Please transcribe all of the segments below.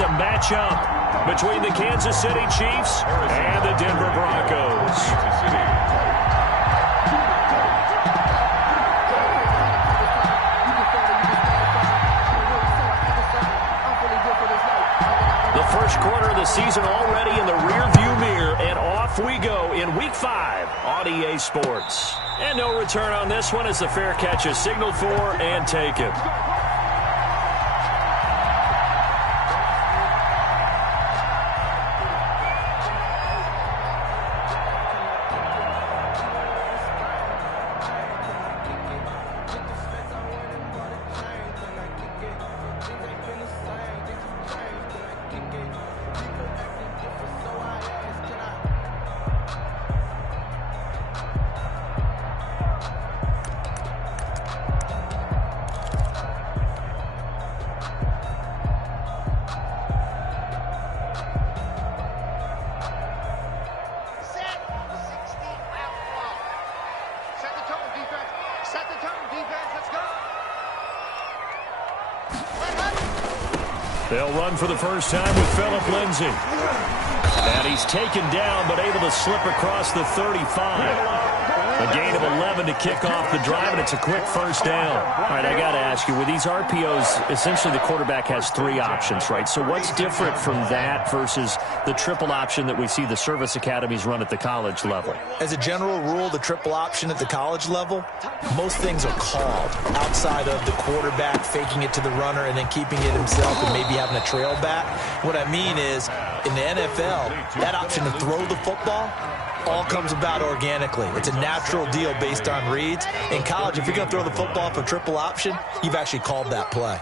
It's a matchup between the Kansas City Chiefs and the Denver Broncos. First quarter of the season already in the rearview mirror, and off we go in Week 5 on EA Sports. And no return on this one as the fair catch is signaled for and taken. They'll run for the first time with Phillip Lindsay. And he's taken down, but able to slip across the 35. A gain of 11 to kick off the drive, and it's a quick first down. All right, I got to ask you, with these RPOs, essentially the quarterback has 3 options, right? So what's different from that versus the triple option that we see the service academies run at the college level? As a general rule, the triple option at the college level, most things are called outside of the quarterback faking it to the runner and then keeping it himself and maybe having a trail back. What I mean is, in the NFL, that option to throw the football all comes about organically. It's a natural deal based on reads. In college, if you're going to throw the football for triple option, you've actually called that play.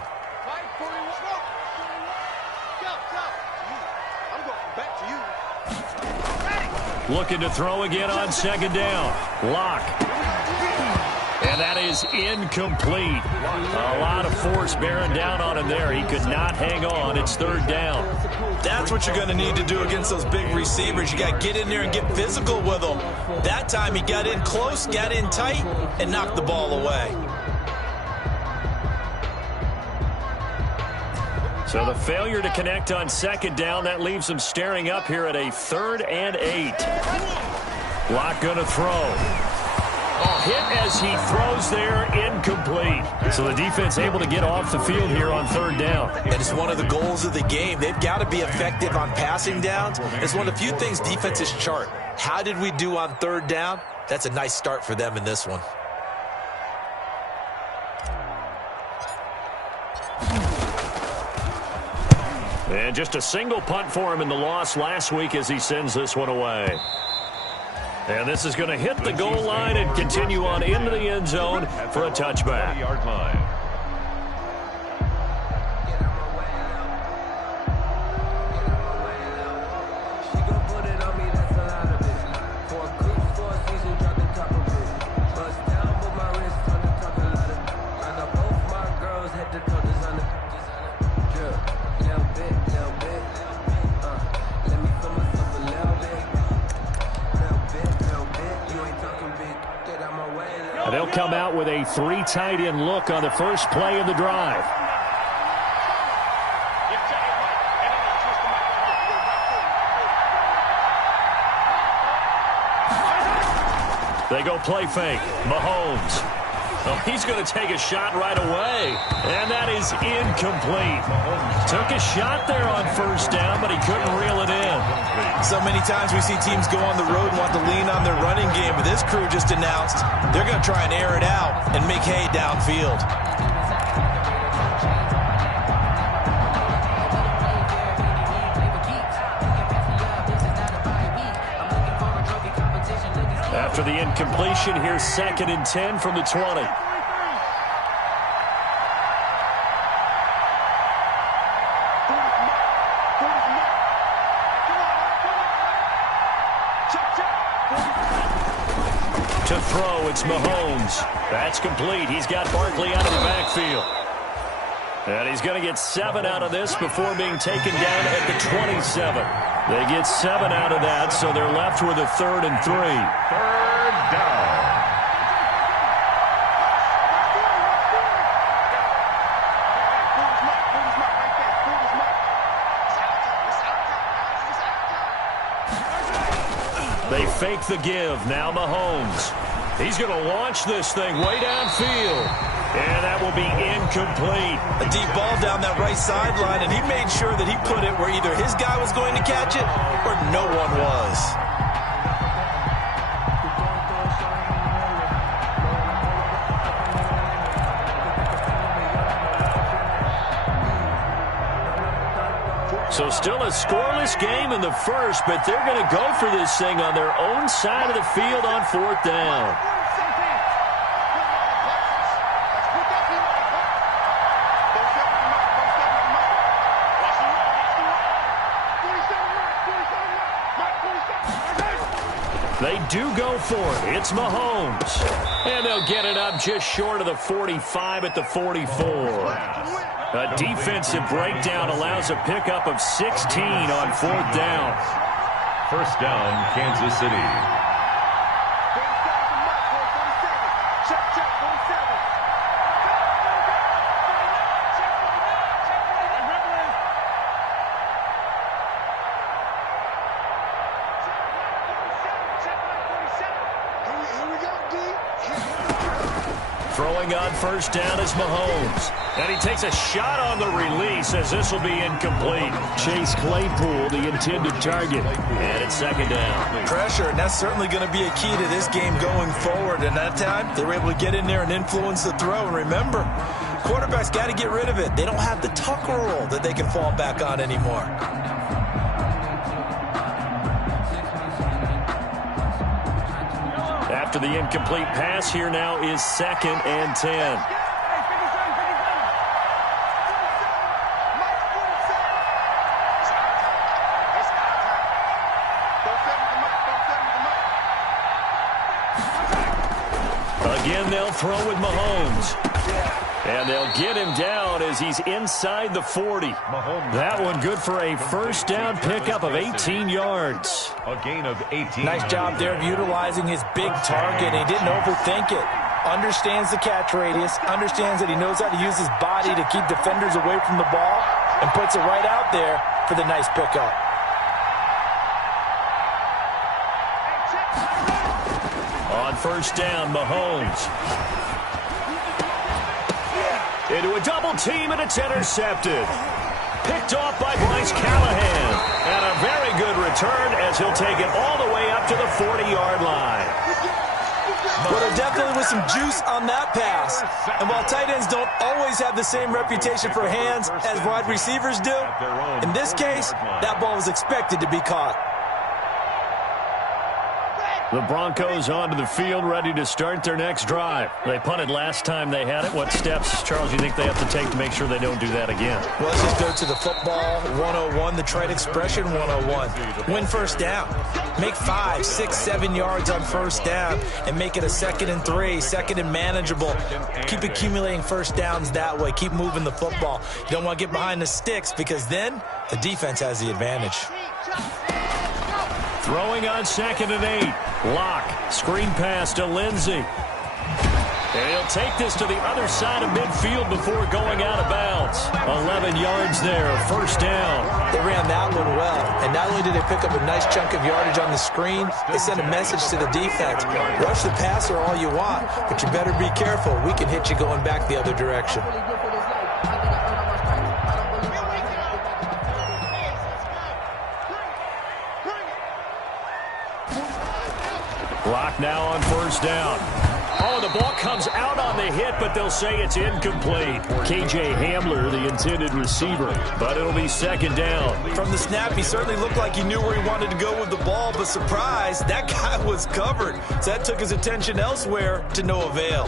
Looking to throw again on second down. Lock. And that is incomplete. A lot of force bearing down on him there. He could not hang on. It's third down. That's what you're going to need to do against those big receivers. You got to get in there and get physical with them. That time he got in close, got in tight, and knocked the ball away. So the failure to connect on second down, that leaves him staring up here at a 3rd and 8. Lock going to throw. Hit as he throws there, incomplete. So the defense able to get off the field here on third down. And it's one of the goals of the game. They've got to be effective on passing downs. It's one of the few things defenses chart. How did we do on third down? That's a nice start for them in this one. And just a single punt for him in the loss last week as he sends this one away. And this is going to hit the goal line and continue on into the end zone for a touchback. They'll come out with a 3 tight end look on the first play of the drive. They go play fake. Mahomes. Oh, he's going to take a shot right away. And that is incomplete. Took a shot there on first down, but he couldn't reel it in. So many times we see teams go on the road and want to lean on their running game, but this crew just announced they're going to try and air it out and make hay downfield. After the incompletion, here's 2nd and 10 from the 20. To throw, it's Mahomes. That's complete. He's got Barkley out of the backfield. And he's going to get 7 out of this before being taken down at the 27. They get 7 out of that, so they're left with a 3rd and 3. 3rd down. They fake the give. Now Mahomes. He's going to launch this thing way downfield. And that will be incomplete. A deep ball down that right sideline, and he made sure that he put it where either his guy was going to catch it or no one was. So still a scoreless game in the first, but they're going to go for this thing on their own side of the field on 4th down. They do go for it. It's Mahomes. And they'll get it up just short of the 45 at the 44. A defensive breakdown allows a pickup of 16 on 4th down. First down, Kansas City. Throwing on first down is Mahomes. And he takes a shot on the release as this will be incomplete. Chase Claypool, the intended target. And it's 2nd down. Pressure, and that's certainly going to be a key to this game going forward. And that time, they were able to get in there and influence the throw. And remember, quarterbacks got to get rid of it. They don't have the tuck rule that they can fall back on anymore. After the incomplete pass, here now is 2nd and 10. Again, they'll throw with Mahomes. And they'll get him down as he's inside the 40. That one good for a first down pickup of 18 yards. A gain of 18. Nice job there of utilizing his big target. He didn't overthink it. Understands the catch radius. Understands that he knows how to use his body to keep defenders away from the ball. And puts it right out there for the nice pickup. On first down, Mahomes. Into a double team, and it's intercepted. Picked off by Bryce Callahan. And a very good return as he'll take it all the way up to the 40-yard line. Well, there definitely was some juice on that pass. And while tight ends don't always have the same reputation for hands as wide receivers do, in this case, that ball was expected to be caught. The Broncos onto the field, ready to start their next drive. They punted last time they had it. What steps, Charles, you think they have to take to make sure they don't do that again? Well, let's just go to the football 101, the trade expression 101. Win first down. Make 5, 6, 7 yards on first down and make it a 2nd and 3, 2nd and manageable. Keep accumulating first downs that way. Keep moving the football. You don't want to get behind the sticks because then the defense has the advantage. Throwing on 2nd and 8. Lock. Screen pass to Lindsey. And he'll take this to the other side of midfield before going out of bounds. 11 yards there. First down. They ran that one well. And not only did they pick up a nice chunk of yardage on the screen, they sent a message to the defense. Rush the passer all you want, but you better be careful. We can hit you going back the other direction. Clock now on first down. Oh, the ball comes out on the hit, but they'll say it's incomplete. KJ Hamler, the intended receiver, but it'll be 2nd down. From the snap, he certainly looked like he knew where he wanted to go with the ball, but surprise, that guy was covered. So that took his attention elsewhere to no avail.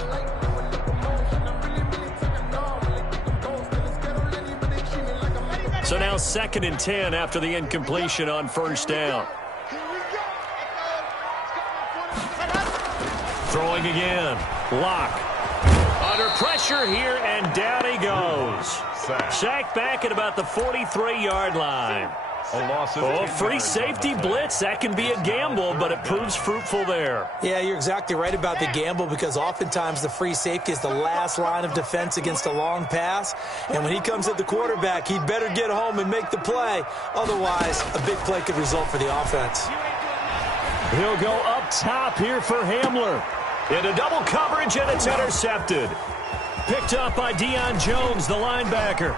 So now 2nd and 10 after the incompletion on first down. Throwing again. Lock. Under pressure here, and down he goes. Sacked back at about the 43-yard line. Oh, free safety blitz. That can be a gamble, but it proves fruitful there. Yeah, you're exactly right about the gamble because oftentimes the free safety is the last line of defense against a long pass. And when he comes at the quarterback, he'd better get home and make the play. Otherwise, a big play could result for the offense. He'll go up top here for Hamler. Into double coverage, and it's intercepted. Picked up by Deion Jones, the linebacker.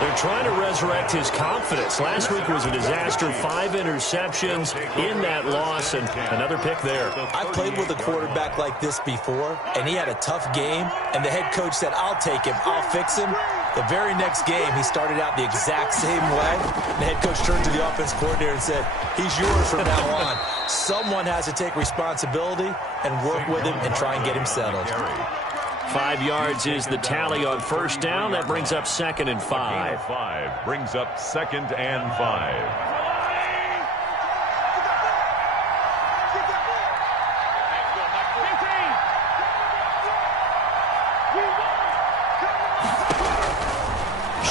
They're trying to resurrect his confidence. Last week was a disaster. 5 interceptions in that loss, and another pick there. I played with a quarterback like this before, and he had a tough game, and the head coach said, I'll take him, I'll fix him. The very next game, he started out the exact same way. The head coach turned to the offense coordinator and said, he's yours from now on. Someone has to take responsibility and work with him and try and get him settled. 5 yards is the tally on first down. That brings up 2nd and 5. Brings up 2nd and 5.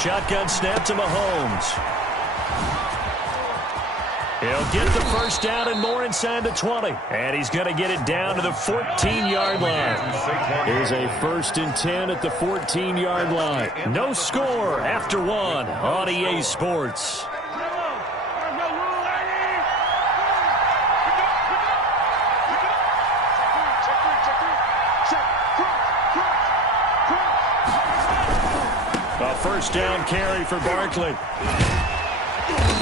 Shotgun snap to Mahomes. He'll get the first down and more inside the 20. And he's going to get it down to the 14-yard line. Here's a 1st and 10 at the 14-yard line. No score after 1 on EA Sports. A first down carry for Barkley.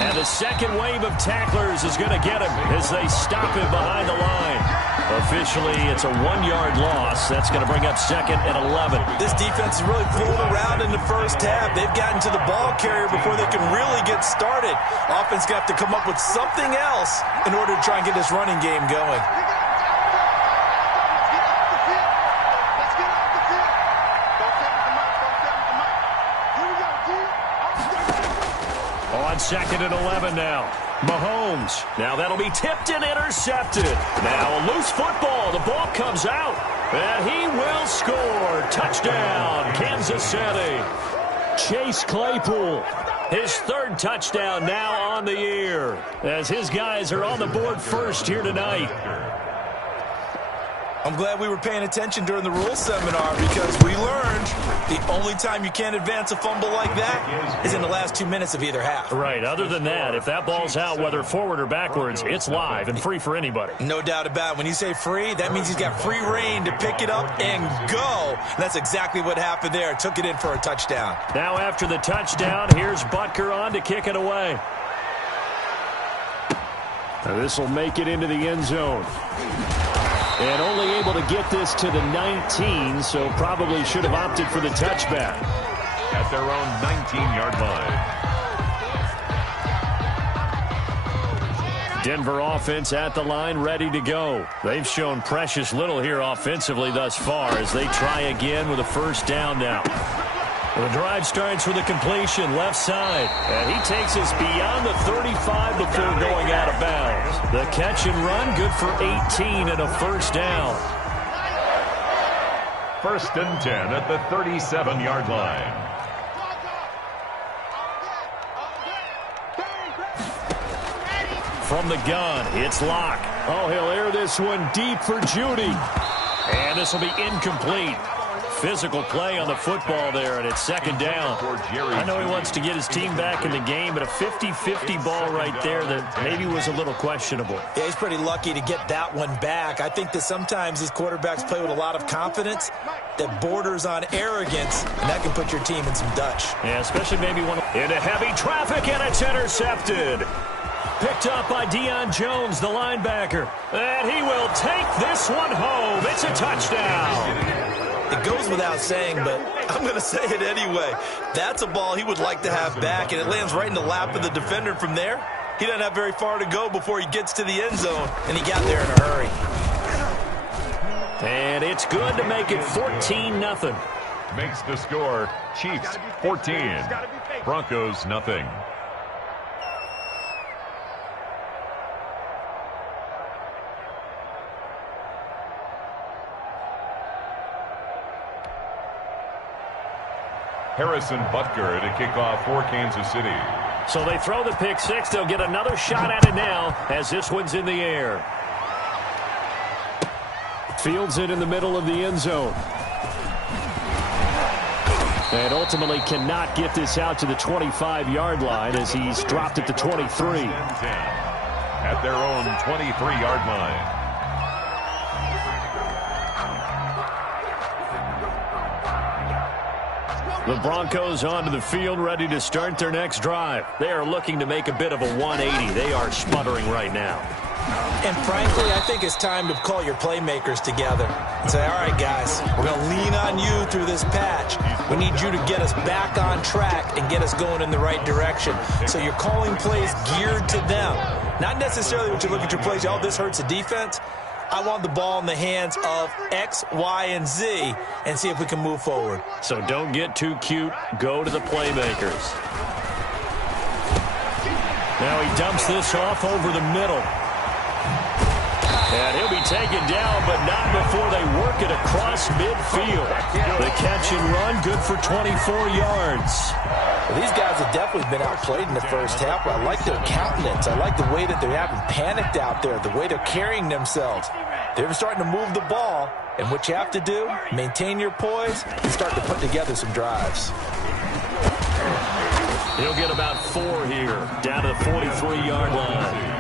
And the second wave of tacklers is going to get him as they stop him behind the line. Officially, it's a 1-yard loss. That's going to bring up 2nd and 11. This defense is really fooling around in the first half. They've gotten to the ball carrier before they can really get started. Offense going to have to come up with something else in order to try and get this running game going. On 2nd and 11 now. Mahomes. Now that'll be tipped and intercepted. Now a loose football. The ball comes out. And he will score. Touchdown, Kansas City. Chase Claypool. His 3rd touchdown now on the year. As his guys are on the board first here tonight. I'm glad we were paying attention during the rules seminar because we learned the only time you can't advance a fumble like that is in the last 2 minutes of either half. Right. Other than that, if that ball's out, whether forward or backwards, it's live and free for anybody. No doubt about it. When you say free, that means he's got free reign to pick it up and go. And that's exactly what happened there. Took it in for a touchdown. Now after the touchdown, here's Butker on to kick it away. This will make it into the end zone. And only able to get this to the 19, so probably should have opted for the touchback. At their own 19-yard line. Denver offense at the line, ready to go. They've shown precious little here offensively thus far as they try again with a first down now. The drive starts with a completion left side. And he takes us beyond the 35 before going out of bounds. The catch and run, good for 18 and a first down. 1st and 10 at the 37-yard line. From the gun, it's Locke. Oh, he'll air this one deep for Judy. And this will be incomplete. Physical play on the football there, and it's 2nd down. I know he wants to get his team back in the game, but a 50-50 ball right there that maybe was a little questionable. Yeah, he's pretty lucky to get that one back. I think that sometimes these quarterbacks play with a lot of confidence that borders on arrogance, and that can put your team in some Dutch. Yeah, especially maybe one into heavy traffic, and it's intercepted. Picked up by Deion Jones, the linebacker. And he will take this one home. It's a touchdown. It goes without saying, but I'm going to say it anyway. That's a ball he would like to have back, and it lands right in the lap of the defender from there. He doesn't have very far to go before he gets to the end zone, and he got there in a hurry. And it's good to make it 14-0. Makes the score Chiefs 14, Broncos nothing. Harrison Butker to kick off for Kansas City. So they throw the pick six. They'll get another shot at it now as this one's in the air. Fields it in the middle of the end zone. And ultimately cannot get this out to the 25-yard line as he's dropped at the 23. At their own 23-yard line. The Broncos onto the field, ready to start their next drive. They are looking to make a bit of a 180. They are sputtering right now. And frankly, I think it's time to call your playmakers together and say, all right, guys, we're going to lean on you through this patch. We need you to get us back on track and get us going in the right direction. So you're calling plays geared to them. Not necessarily what you look at your plays, oh, this hurts the defense. I want the ball in the hands of X, Y, and Z and see if we can move forward. So don't get too cute. Go to the playmakers. Now he dumps this off over the middle. And he'll be taken down, but not before they work it across midfield. The catch and run, good for 24 yards. Well, these guys have definitely been outplayed in the first half, but I like their countenance. I like the way that they haven't panicked out there, the way they're carrying themselves. They're starting to move the ball, and what you have to do, maintain your poise and start to put together some drives. He'll get about 4 here, down to the 43-yard line.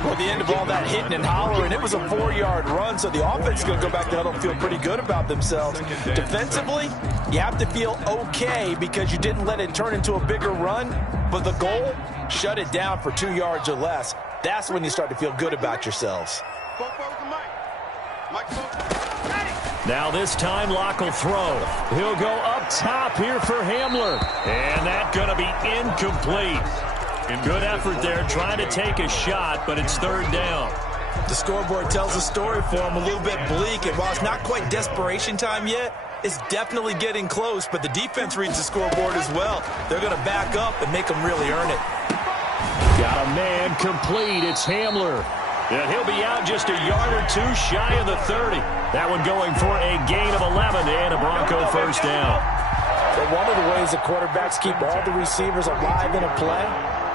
Well, at the end of all that hitting and hollering, it was a 4-yard run, so the offense is going to go back to huddle and feel pretty good about themselves. Defensively, you have to feel okay because you didn't let it turn into a bigger run, but the goal, shut it down for 2 yards or less. That's when you start to feel good about yourselves. Now this time, Locke will throw. He'll go up top here for Hamler. And that's going to be incomplete. Good effort there, trying to take a shot, but it's 3rd down. The scoreboard tells a story for him, a little bit bleak, and while it's not quite desperation time yet, it's definitely getting close, but the defense reads the scoreboard as well. They're going to back up and make them really earn it. Got a man complete. It's Hamler. And he'll be out just a yard or 2 shy of the 30. That one going for a gain of 11 and a Bronco first down. But one of the ways the quarterbacks keep all the receivers alive in a play,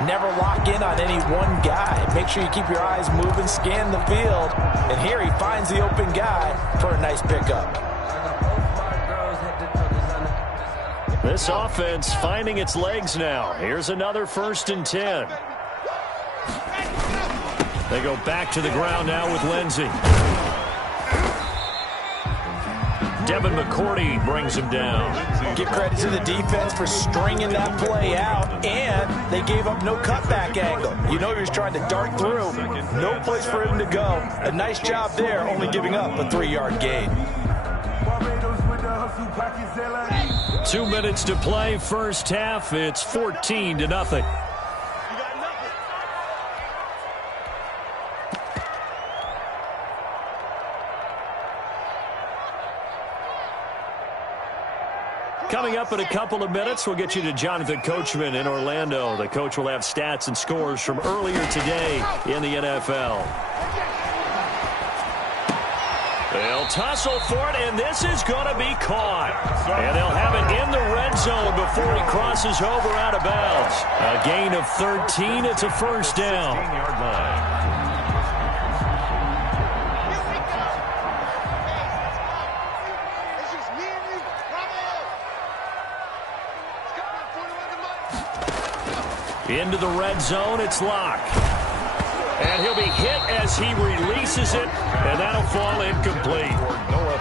never lock in on any one guy. Make sure you keep your eyes moving, scan the field. And here he finds the open guy for a nice pickup. This offense finding its legs now. Here's another 1st and 10. They go back to the ground now with Lindsey. Devin McCourty brings him down. Give credit to the defense for stringing that play out, and they gave up no cutback angle. You know he was trying to dart through. No place for him to go. A nice job there, only giving up a 3-yard gain. 2 minutes to play, first half. It's 14-0. Coming up in a couple of minutes, we'll get you to Jonathan Coachman in Orlando. The coach will have stats and scores from earlier today in the NFL. They'll tussle for it, and this is going to be caught. And they'll have it in the red zone before he crosses over out of bounds. A gain of 13. It's a first down. 15-yard line. Into the red zone, it's Locke. And he'll be hit as he releases it, and that'll fall incomplete.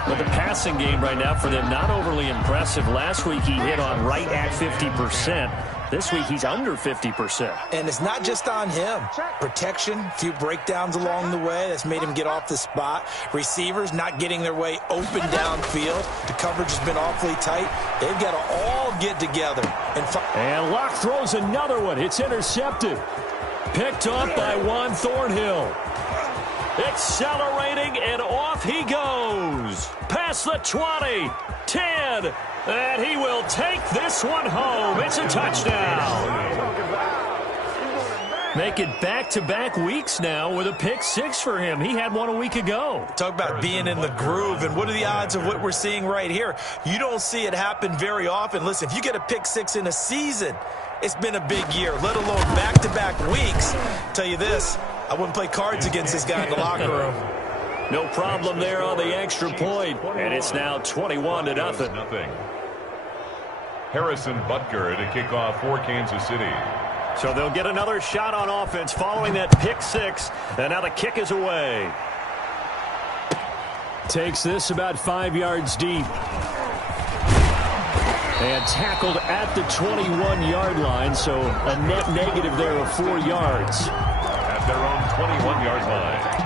But the passing game right now for them, not overly impressive. Last week he hit on right at 50%. This week he's under 50%. And it's not just on him. Protection, a few breakdowns along the way. That's made him get off the spot. Receivers not getting their way open downfield. The coverage has been awfully tight. They've got to all get together. And Locke throws another one. It's intercepted. Picked up by Juan Thornhill. Accelerating, and off he goes. Past the 20, 10, and he will take this one home. It's a touchdown. Make it back-to-back weeks now with a pick 6 for him. He had one a week ago. Talk about being in the groove, and what are the odds of what we're seeing right here? You don't see it happen very often. Listen, if you get a pick 6 in a season, it's been a big year, let alone back-to-back weeks. Tell you this, I wouldn't play cards against this guy in the locker room. No problem there on the extra point, and it's now 21-0. Harrison Butker to kick off for Kansas City. So they'll get another shot on offense following that pick six. And now the kick is away. Takes this about 5 yards deep. And tackled at the 21-yard line, so a net negative there of 4 yards. At their own 21-yard line.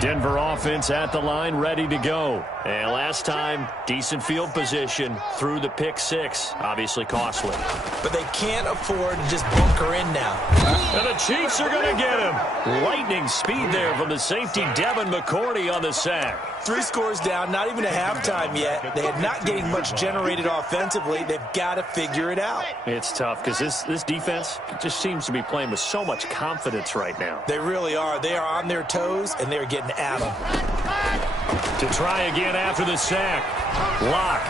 Denver offense at the line, ready to go. And last time, decent field position through the pick six. Obviously costly. But they can't afford to just bunker in now. And the Chiefs are going to get him. Lightning speed there from the safety, Devin McCourty, on the sack. 3 scores down, not even a halftime yet. They are not getting much generated offensively. They've got to figure it out. It's tough because this defense just seems to be playing with so much confidence right now. They really are. They are on their toes, and they're getting at them. To try again after the sack. Lock.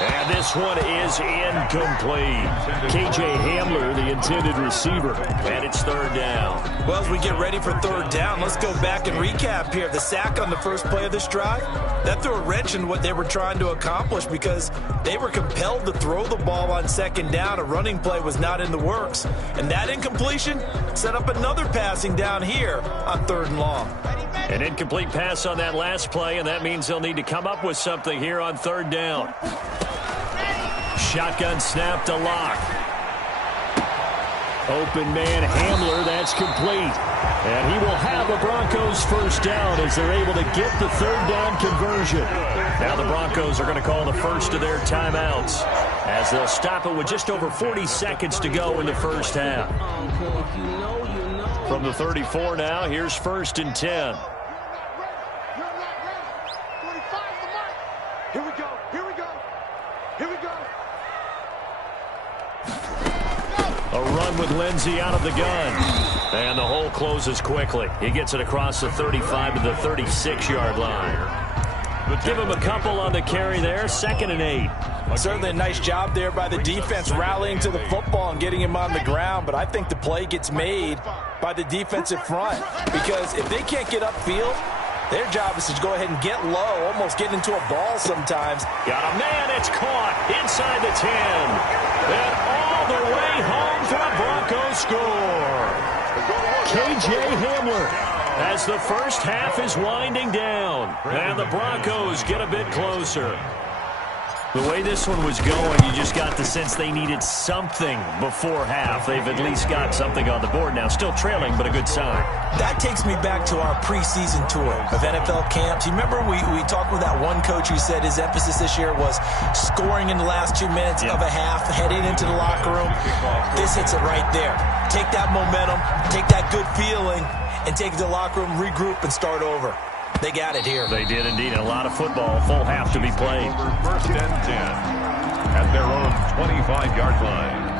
And this one is incomplete. K.J. Hamler, the intended receiver. And it's third down. Well, as we get ready for third down, let's go back and recap here. The sack on the first play of this drive, that threw a wrench in what they were trying to accomplish because they were compelled to throw the ball on second down. A running play was not in the works. And that incompletion set up another passing down here on third and long. An incomplete pass on that last play, and that means they'll need to come up with something here on third down. Shotgun snap to Lock. Open man Hamler, that's complete. And he will have a Broncos first down as they're able to get the third down conversion. Now the Broncos are going to call the first of their timeouts as they'll stop it with just over 40 seconds to go in the first half. From the 34 now, here's first and 10. Here we go. Here we go. Here we go. A run with Lindsey out of the gun. And the hole closes quickly. He gets it across the 35 to the 36-yard line. Give him a couple on the carry there. 2nd and 8. Certainly a nice job there by the defense rallying to the football and getting him on the ground. But I think the play gets made by the defensive front because if they can't get upfield, their job is to go ahead and get low, almost get into a ball sometimes. Got a man, it's caught inside the 10. And all the way home for a Broncos score. K.J. Hamler as the first half is winding down. And the Broncos get a bit closer. The way this one was going, you just got the sense they needed something before half. They've at least got something on the board now. Still trailing, but a good sign. That takes me back to our preseason tour of NFL camps. You remember we talked with that one coach who said his emphasis this year was scoring in the last 2 minutes of a half, heading into the locker room. This hits it right there. Take that momentum, take that good feeling, and take it to the locker room, regroup, and start over. They got it here. They did indeed. And a lot of football, full half to be played. First and 10 at their own 25-yard line.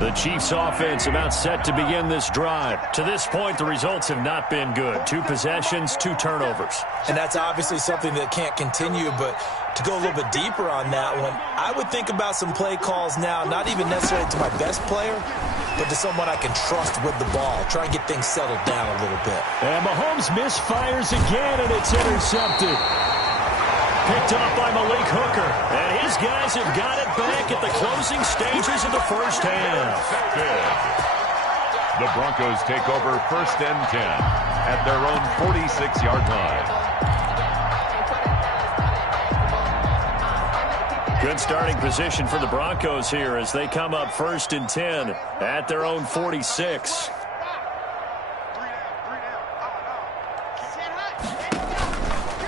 The Chiefs offense about set to begin this drive. To this point, the results have not been good. 2 possessions, 2 turnovers. And that's obviously something that can't continue, but to go a little bit deeper on that one, I would think about some play calls now, not even necessarily to my best player, but to someone I can trust with the ball. Try and get things settled down a little bit. And Mahomes misfires again, and it's intercepted. Picked off by Malik Hooker. And his guys have got it back at the closing stages of the first half. The Broncos take over first and 10 at their own 46-yard line. Good starting position for the Broncos here as they come up first and 10 at their own 46.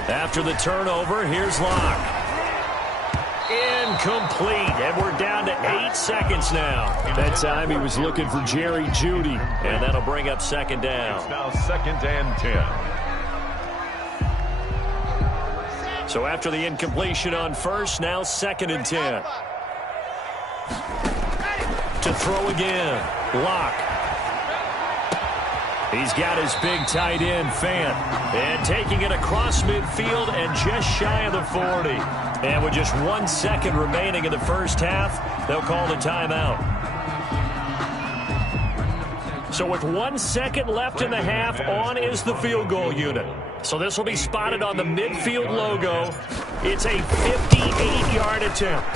After the turnover, here's Locke. Incomplete, and we're down to 8 seconds now. That time he was looking for Jerry Jeudy, and that'll bring up second down. It's now 2nd and 10. So after the incompletion on first, now 2nd and 10. To throw again, Locke. He's got his big tight end, Fant. And taking it across midfield and just shy of the 40. And with just 1 second remaining in the first half, they'll call the timeout. So with 1 second left in the half, on is the field goal unit. So this will be spotted on the midfield logo. It's a 58-yard attempt.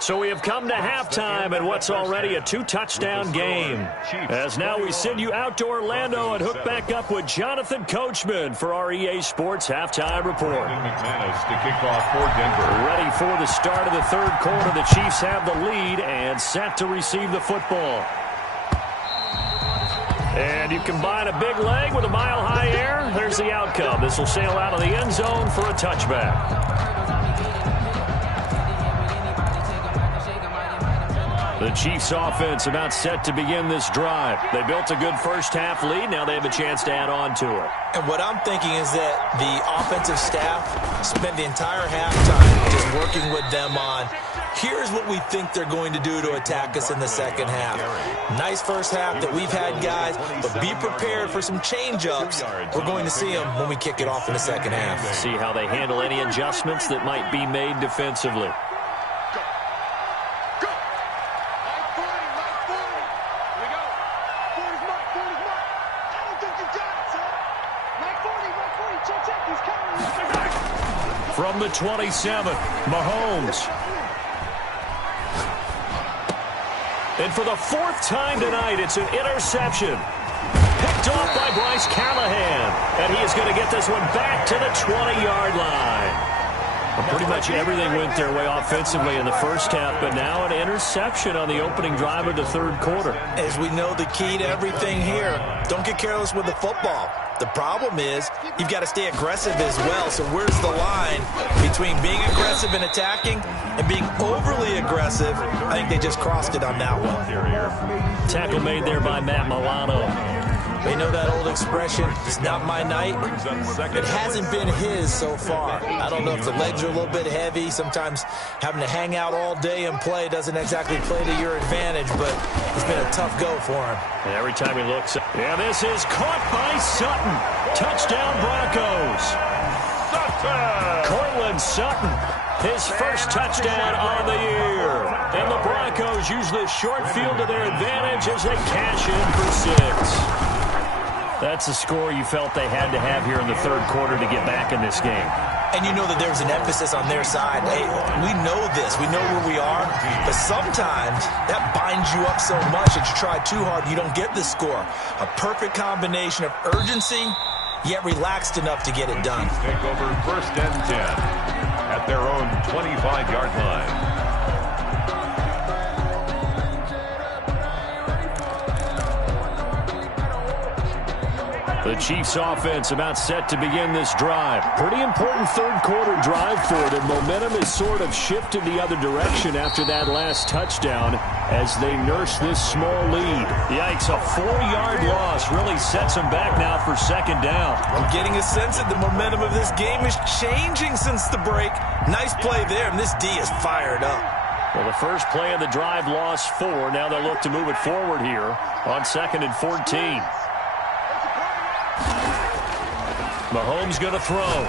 So we have come to halftime in what's already a 2-touchdown game. As now we send you out to Orlando and hook back up with Jonathan Coachman for our EA Sports Halftime Report. To kick off for Denver. Ready for the start of the third quarter. The Chiefs have the lead and set to receive the football. And you combine a big leg with a mile-high air. There's the outcome. This will sail out of the end zone for a touchback. The Chiefs offense about set to begin this drive. They built a good first-half lead. Now they have a chance to add on to it. And what I'm thinking is that the offensive staff spent the entire halftime just working with them on, here's what we think they're going to do to attack us in the second half. Nice first half that we've had, guys, but be prepared for some change-ups. We're going to see them when we kick it off in the second half. See how they handle any adjustments that might be made defensively. From the 27, Mahomes. And for the fourth time tonight, it's an interception. Picked off by Bryce Callahan. And he is going to get this one back to the 20-yard line. Well, pretty much everything went their way offensively in the first half, but now an interception on the opening drive of the third quarter. As we know, the key to everything here, don't get careless with the football. The problem is you've got to stay aggressive as well. So where's the line between being aggressive and attacking and being overly aggressive? I think they just crossed it on that one. Tackle made there by Matt Milano. They know that old expression, it's not my night. It hasn't been his so far. I don't know if the legs are a little bit heavy. Sometimes having to hang out all day and play doesn't exactly play to your advantage, but it's been a tough go for him. And every time he looks, yeah, this is caught by Sutton. Touchdown Broncos. Cortland Sutton, his first touchdown on the year. And the Broncos use this short field to their advantage as they cash in for 6. That's a score you felt they had to have here in the third quarter to get back in this game. And you know that there's an emphasis on their side. Hey, we know this. We know where we are. But sometimes that binds you up so much that you try too hard, you don't get the score. A perfect combination of urgency, yet relaxed enough to get it done. Take over first and 10 at their own 25-yard line. The Chiefs offense about set to begin this drive. Pretty important third quarter drive for them. Momentum has sort of shifted the other direction after that last touchdown as they nurse this small lead. Yikes, a 4-yard loss really sets them back now for second down. I'm getting a sense that the momentum of this game is changing since the break. Nice play there, and this D is fired up. Well, the first play of the drive lost 4. Now they'll look to move it forward here on 2nd and 14. Mahomes going to throw.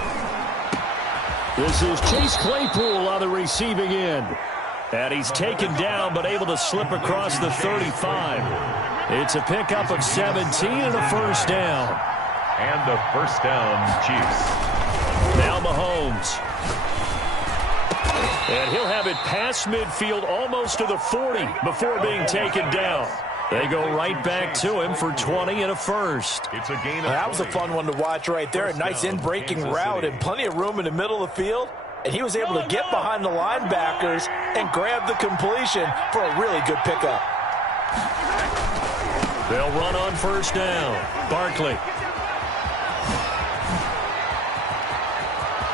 This is Chase Claypool on the receiving end. And he's taken down but able to slip across the 35. It's a pickup of 17 and a first down. And the first down, Chiefs. Now Mahomes. And he'll have it past midfield almost to the 40 before being taken down. They go right back to him for 20 and a first. It's a gain of that was a fun one to watch right there. A nice in-breaking route and plenty of room in the middle of the field. And he was able to get behind the linebackers and grab the completion for a really good pickup. They'll run on first down. Barkley.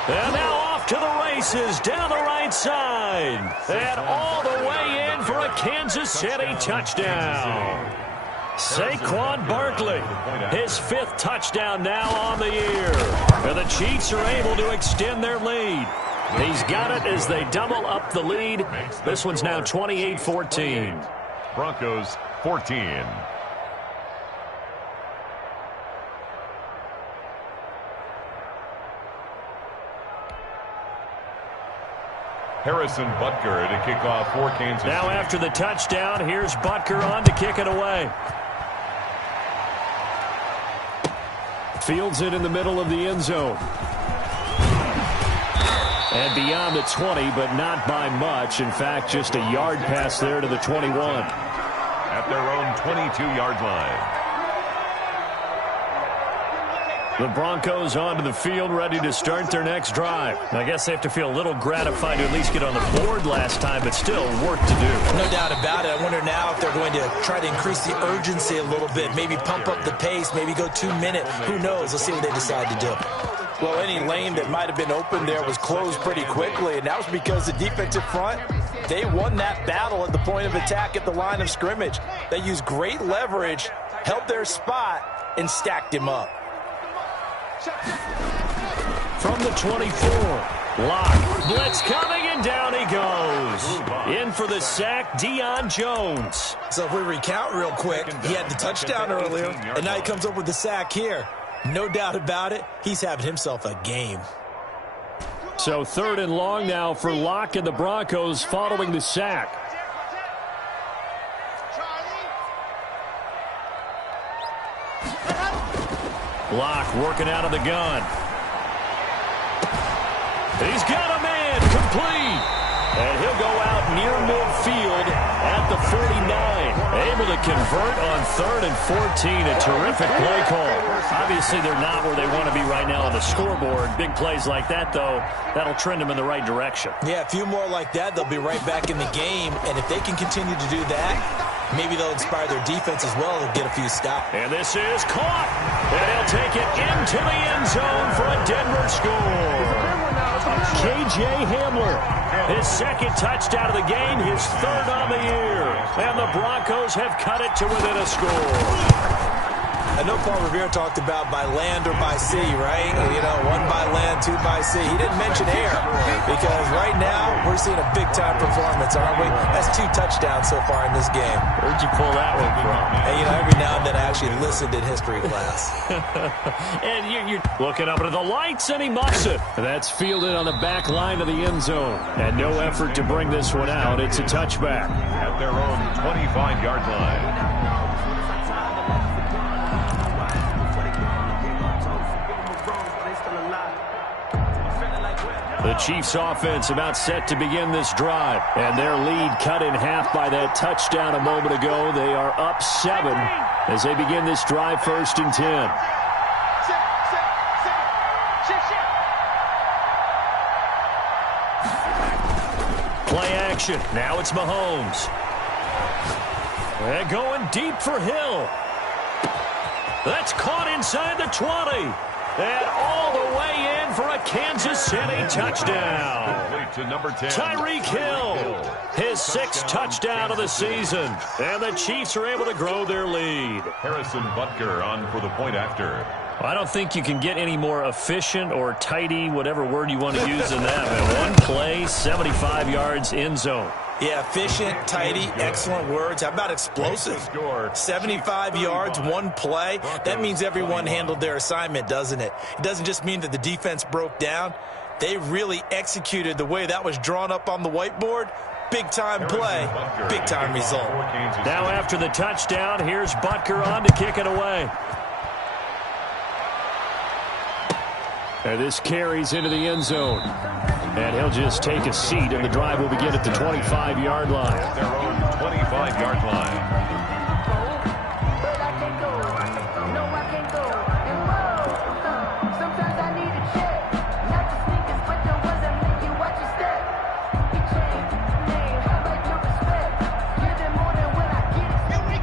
And now off to the races down the right side. And all the way in for a Kansas City touchdown. Saquon Barkley, his 5th touchdown now on the year. And the Chiefs are able to extend their lead. He's got it as they double up the lead. This one's now 28-14. Broncos 14. Harrison Butker to kick off for Kansas Now City. after the touchdown, here's Butker on to kick it away. Fields it in the middle of the end zone. And beyond the 20, but not by much. In fact, just a yard pass there to the 21. At their own 22-yard line. The Broncos onto the field, ready to start their next drive. I guess they have to feel a little gratified to at least get on the board last time, but still work to do. No doubt about it. I wonder now if they're going to try to increase the urgency a little bit, maybe pump up the pace, maybe go 2 minute. Who knows? Let's see what they decide to do. Well, any lane that might have been open there was closed pretty quickly, and that was because the defensive front, they won that battle at the point of attack at the line of scrimmage. They used great leverage, held their spot, and stacked him up. From the 24, Locke, blitz coming, and down he goes. In for the sack, Deion Jones. So if we recount real quick, he had the touchdown earlier, and now he comes up with the sack here. No doubt about it, he's having himself a game. So 3rd and long now for Locke and the Broncos following the sack. Locke working out of the gun. He's got a man, complete. And he'll go out near midfield at the 49. Able to convert on 3rd and 14. A terrific play call. Obviously, they're not where they want to be right now on the scoreboard. Big plays like that, though, that'll trend them in the right direction. Yeah, a few more like that, they'll be right back in the game. And if they can continue to do that, maybe they'll inspire their defense as well and get a few stops. And this is caught. And he'll take it into the end zone for a Denver score. K.J. Hamler, his 2nd touchdown of the game, his 3rd on the year. And the Broncos have cut it to within a score. I know Paul Revere talked about by land or by sea, right? You know, 1 by land, 2 by sea. He didn't mention air because right now we're seeing a big-time performance, aren't we? That's 2 touchdowns so far in this game. Where'd you pull that one from? And, you know, every now and then I actually listened in history class. And you're looking up into the lights, and he muffs it. That's fielded on the back line of the end zone. And no effort to bring this one out. It's a touchback. At their own 25-yard line. The Chiefs offense about set to begin this drive. And their lead cut in half by that touchdown a moment ago. They are up 7 as they begin this drive 1st and 10. Play action. Now it's Mahomes. And going deep for Hill. That's caught inside the 20. And all the way in for a Kansas City touchdown. To number 10. Tyreek Hill, his 6th touchdown of the season. And the Chiefs are able to grow their lead. Harrison Butker on for the point after. I don't think you can get any more efficient or tidy, whatever word you want to use in that. Man, 1 play, 75 yards, end zone. Yeah, efficient, tidy, excellent words. How about explosive? 75 yards, 1 play. That means everyone handled their assignment, doesn't it? It doesn't just mean that the defense broke down. They really executed the way that was drawn up on the whiteboard. Big-time play, big-time result. Now after the touchdown, here's Butker on to kick it away. And this carries into the end zone. And he'll just take a seat, and the drive will begin at the 25-yard line. At their own 25-yard line.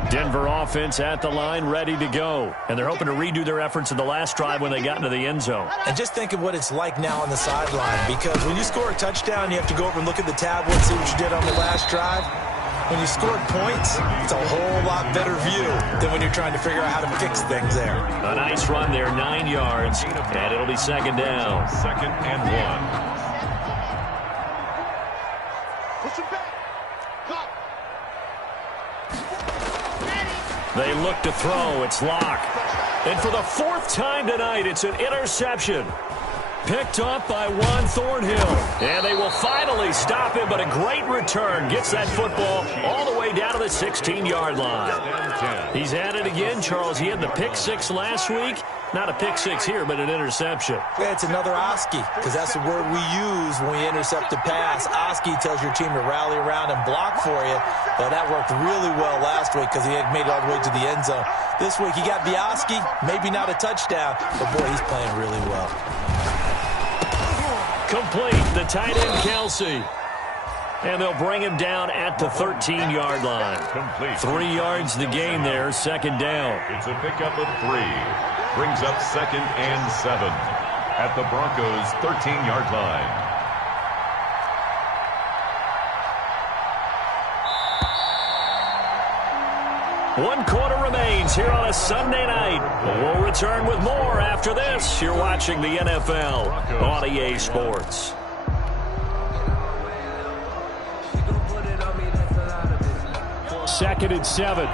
Denver offense at the line, ready to go. And they're hoping to redo their efforts in the last drive when they got into the end zone. And just think of what it's like now on the sideline, because when you score a touchdown, you have to go over and look at the tablet and see what you did on the last drive. When you scored points, it's a whole lot better view than when you're trying to figure out how to fix things there. A nice run there, 9 yards, and it'll be 2nd down. 2nd and 1. They look to throw. It's Locke. And for the 4th time tonight, it's an interception. Picked up by Juan Thornhill. And they will finally stop him, but a great return. Gets that football all the way down to the 16-yard line. He's at it again, Charles. He had the pick six last week. Not a pick six here, but an interception. Yeah, it's another Oski, because that's the word we use when we intercept a pass. Oski tells your team to rally around and block for you. But that worked really well last week because he had made it all the way to the end zone. This week he got the Oski, maybe not a touchdown, but boy, he's playing really well. Complete, the tight end Kelsey. And they'll bring him down at the 13-yard line. Complete. 3 yards the gain there, second down. It's a pickup of 3. Brings up 2nd and 7 at the Broncos' 13-yard line. One quarter remains here on a Sunday night. We'll return with more after this. You're watching the NFL on EA Sports. Second and 7.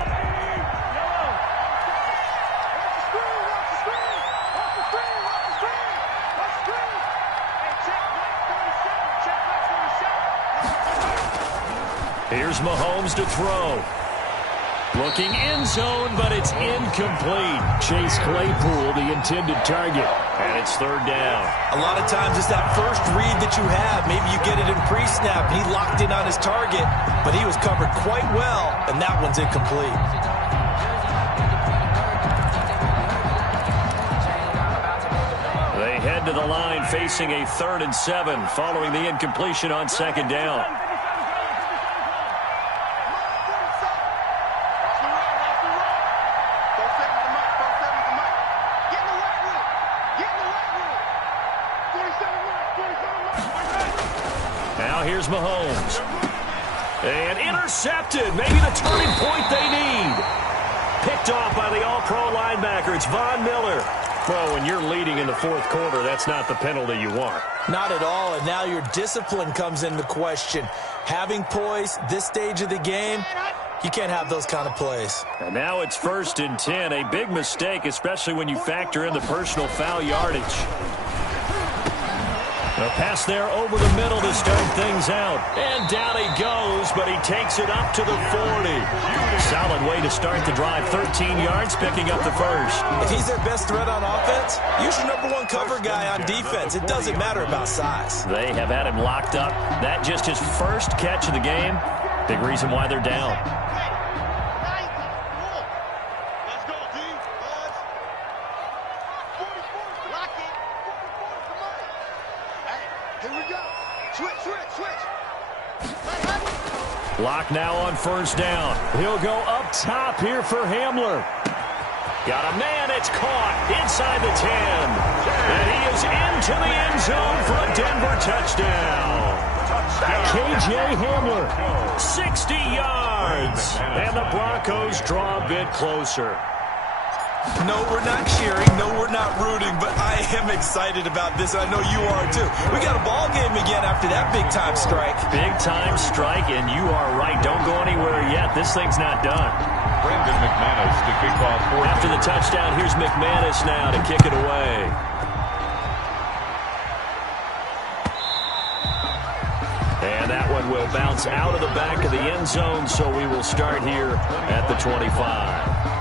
Here's Mahomes to throw. Looking end zone, but it's incomplete. Chase Claypool, the intended target. And it's third down. A lot of times it's that first read that you have. Maybe you get it in pre-snap. He locked in on his target, but he was covered quite well, and that one's incomplete. They head to the line facing a 3rd and 7 following the incompletion on second down. Here's Mahomes. And intercepted. Maybe the turning point they need. Picked off by the all-pro linebacker. It's Von Miller. Well, when you're leading in the 4th quarter, that's not the penalty you want. Not at all, and now your discipline comes into question. Having poise this stage of the game, you can't have those kind of plays. And now it's 1st and 10. A big mistake, especially when you factor in the personal foul yardage. A pass there over the middle to start things out. And down he goes, but he takes it up to the 40. Solid way to start the drive. 13 yards, picking up the first. If he's their best threat on offense, use your #1 cover guy on defense. It doesn't matter about size. They have had him locked up. That just his first catch of the game. Big reason why they're down. Lock now on 1st down. He'll go up top here for Hamler. Got a man. It's caught inside the 10. And he is into the end zone for a Denver touchdown. KJ Hamler, 60 yards. And the Broncos draw a bit closer. No, we're not cheering. No, we're not rooting, but I am excited about this. I know you are, too. We got a ball game again after that big-time strike. Big-time strike, and you are right. Don't go anywhere yet. This thing's not done. Brandon McManus to kick off. After the touchdown, here's McManus now to kick it away. And that one will bounce out of the back of the end zone, so we will start here at the 25.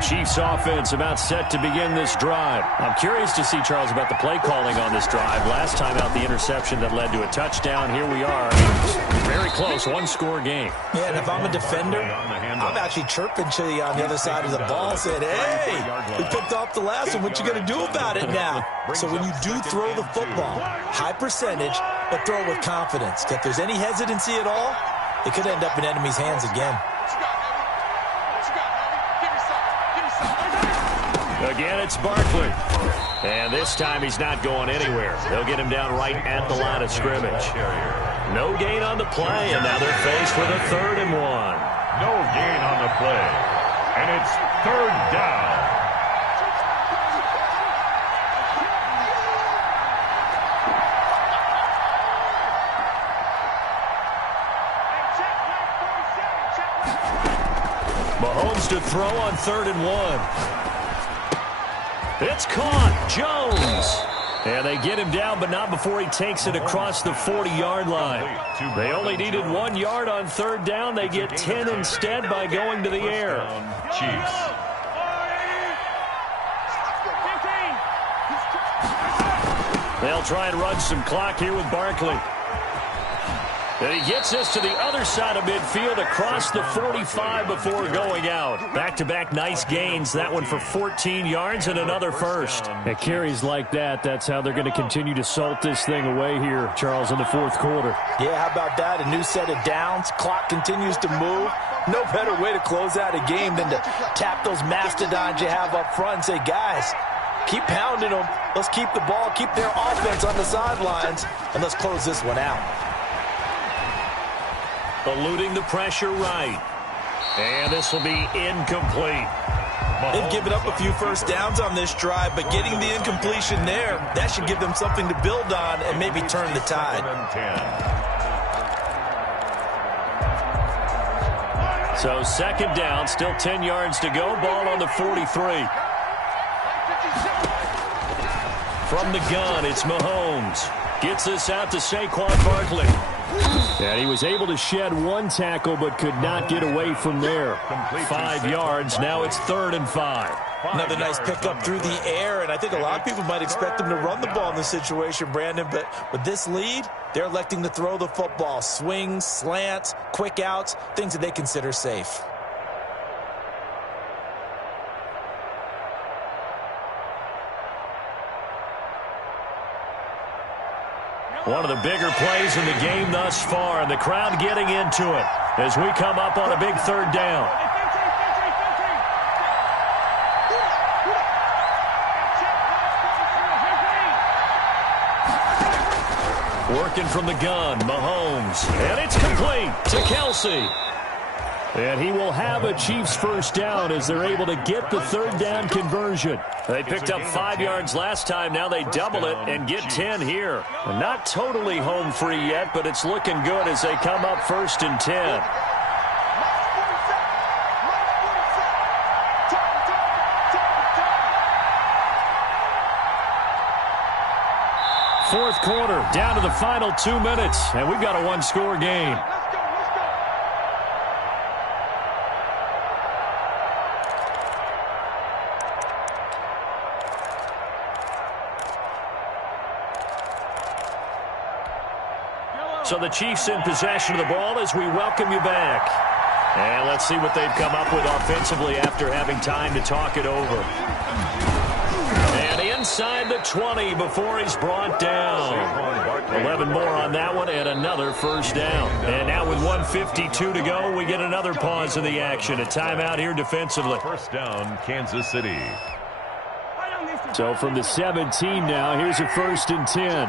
Chiefs offense about set to begin this drive. I'm curious to see, Charles, about the play calling on this drive. Last time out, the interception that led to a touchdown. Here we are. Very close, 1-score game. Yeah, and if I'm a defender, I'm actually chirping to you on the other side of the ball, saying, hey, we picked off the last one. What you going to do about it now? So when you do throw the football, high percentage, but throw it with confidence. If there's any hesitancy at all, it could end up in enemy's hands again. Again, it's Barkley. And this time he's not going anywhere. They'll get him down right at the line of scrimmage. No gain on the play, and now they're faced with a 3rd and 1. No gain on the play. And it's 3rd down. Mahomes to throw on 3rd and 1. It's caught. Jones. And they get him down, but not before he takes it across the 40-yard line. They only needed 1 yard on 3rd down. They get 10 instead by going to the air. Chiefs. They'll try and run some clock here with Barkley. And he gets us to the other side of midfield across the 45 before going out. Back-to-back nice gains. That one for 14 yards and another first. At carries like that, that's how they're going to continue to salt this thing away here, Charles, in the 4th quarter. Yeah, how about that? A new set of downs. Clock continues to move. No better way to close out a game than to tap those mastodons you have up front and say, guys, keep pounding them. Let's keep the ball, keep their offense on the sidelines, and let's close this one out. Eluding the pressure right. And this will be incomplete. They've given up a few first downs on this drive, but getting the incompletion there, that should give them something to build on and maybe turn the tide. So 2nd down, still 10 yards to go. Ball on the 43. From the gun, it's Mahomes. Gets this out to Saquon Barkley. And he was able to shed 1 tackle but could not get away from there. 5 yards. Now it's 3rd and 5. Another nice pickup through the air, and I think a lot of people might expect them to run the ball in this situation, Brandon, but with this lead, they're electing to throw the football. Swings, slants, quick outs, things that they consider safe. One of the bigger plays in the game thus far, and the crowd getting into it as we come up on a big 3rd down. Working from the gun, Mahomes, and it's complete to Kelsey. And he will have a Chiefs first down as they're able to get the 3rd down conversion. They picked up 5 yards last time. Now they double it and get 10 here. And not totally home free yet, but it's looking good as they come up 1st and 10. Fourth quarter, down to the final 2 minutes, and we've got a 1-score game. So the Chiefs in possession of the ball as we welcome you back. And let's see what they've come up with offensively after having time to talk it over. And inside the 20 before he's brought down. 11 more on that one and another first down. And now with 1:52 to go, we get another pause in the action. A timeout here defensively. First down, Kansas City. So from the 17 now, here's a 1st and 10.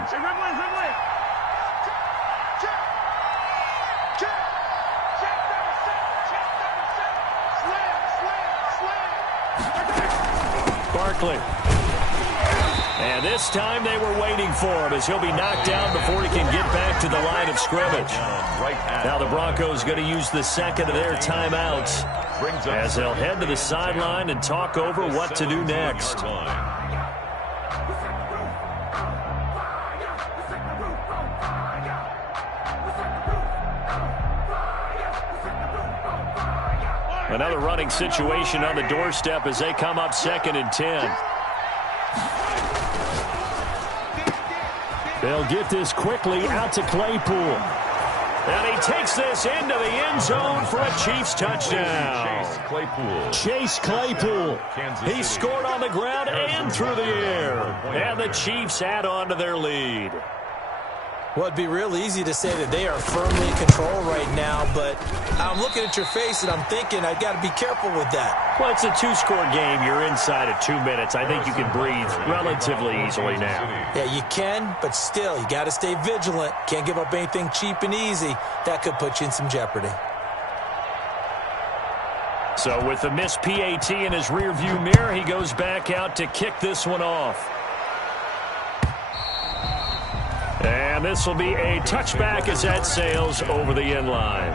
And this time they were waiting for him as he'll be knocked down before he can get back to the line of scrimmage. Now the Broncos going to use the 2nd of their timeouts as they'll head to the sideline and talk over what to do next. Another running situation on the doorstep as they come up 2nd and 10. They'll get this quickly out to Claypool. And he takes this into the end zone for a Chiefs touchdown. Chase Claypool. He scored on the ground and through the air. And the Chiefs add on to their lead. Well, it'd be real easy to say that they are firmly in control right now, but I'm looking at your face and I'm thinking I've got to be careful with that. Well, it's a 2-score game. You're inside of 2 minutes. I think you can breathe relatively easily now. Yeah, you can, but still, you got to stay vigilant. Can't give up anything cheap and easy. That could put you in some jeopardy. So with the missed PAT in his rearview mirror, he goes back out to kick this one off. And this will be a touchback as that sails over the end line.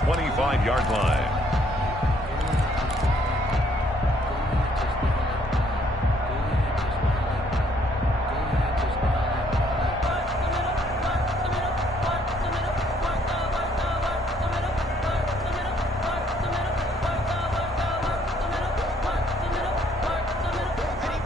25-yard line.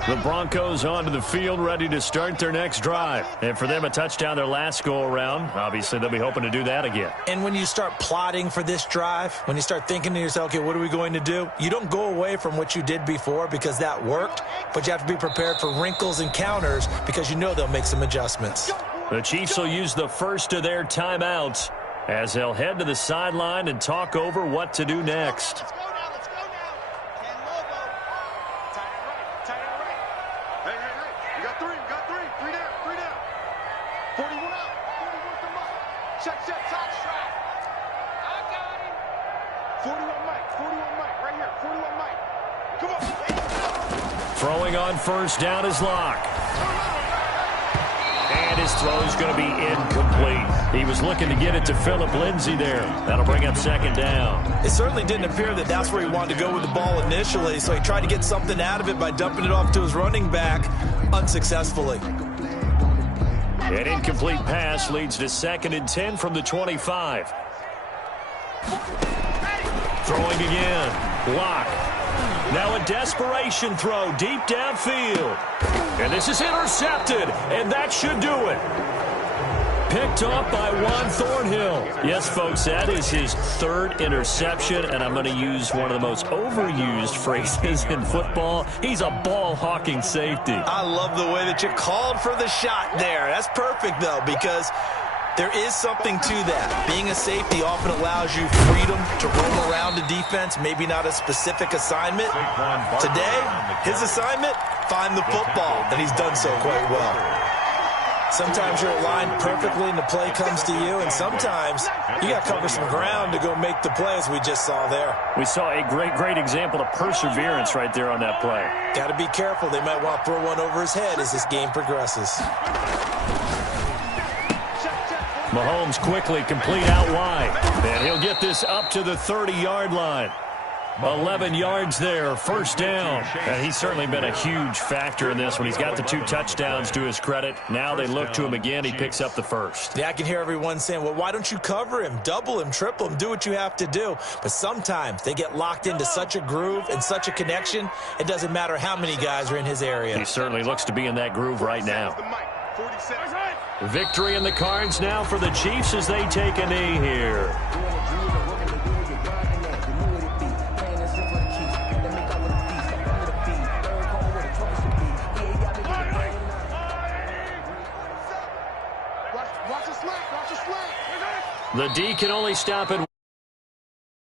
The Broncos onto the field, ready to start their next drive. And for them, a touchdown their last go-around. Obviously, they'll be hoping to do that again. And when you start plotting for this drive, when you start thinking to yourself, okay, what are we going to do? You don't go away from what you did before because that worked, but you have to be prepared for wrinkles and counters because you know they'll make some adjustments. The Chiefs will use the first of their timeouts as they'll head to the sideline and talk over what to do next. Throwing on first down is Locke. And his throw is going to be incomplete. He was looking to get it to Philip Lindsay there. That'll bring up second down. It certainly didn't appear that that's where he wanted to go with the ball initially, so he tried to get something out of it by dumping it off to his running back unsuccessfully. An incomplete pass leads to 2nd and 10 from the 25. Throwing again. Locke. Now a desperation throw deep downfield. And this is intercepted, and that should do it. Picked up by Juan Thornhill. Yes, folks, that is his 3rd interception, and I'm going to use one of the most overused phrases in football. He's a ball-hawking safety. I love the way that you called for the shot there. That's perfect, though, because there is something to that. Being a safety often allows you freedom to roam around the defense, maybe not a specific assignment. Today, his assignment, find the football, and he's done so quite well. Sometimes you're aligned perfectly and the play comes to you, and sometimes you got to cover some ground to go make the play, as we just saw there. We saw a great example of perseverance right there on that play. Got to be careful. They might want to throw one over his head as this game progresses. Mahomes quickly complete out wide, and he'll get this up to the 30-yard line. 11 yards there, first down. And he's certainly been a huge factor in this when he's got the 2 touchdowns to his credit. Now they look to him again. He picks up the first. Yeah, I can hear everyone saying, well, why don't you cover him, double him, triple him, do what you have to do. But sometimes they get locked into such a groove and such a connection, it doesn't matter how many guys are in his area. He certainly looks to be in that groove right now. Victory in the cards now for the Chiefs as they take a knee here. The D can only stop at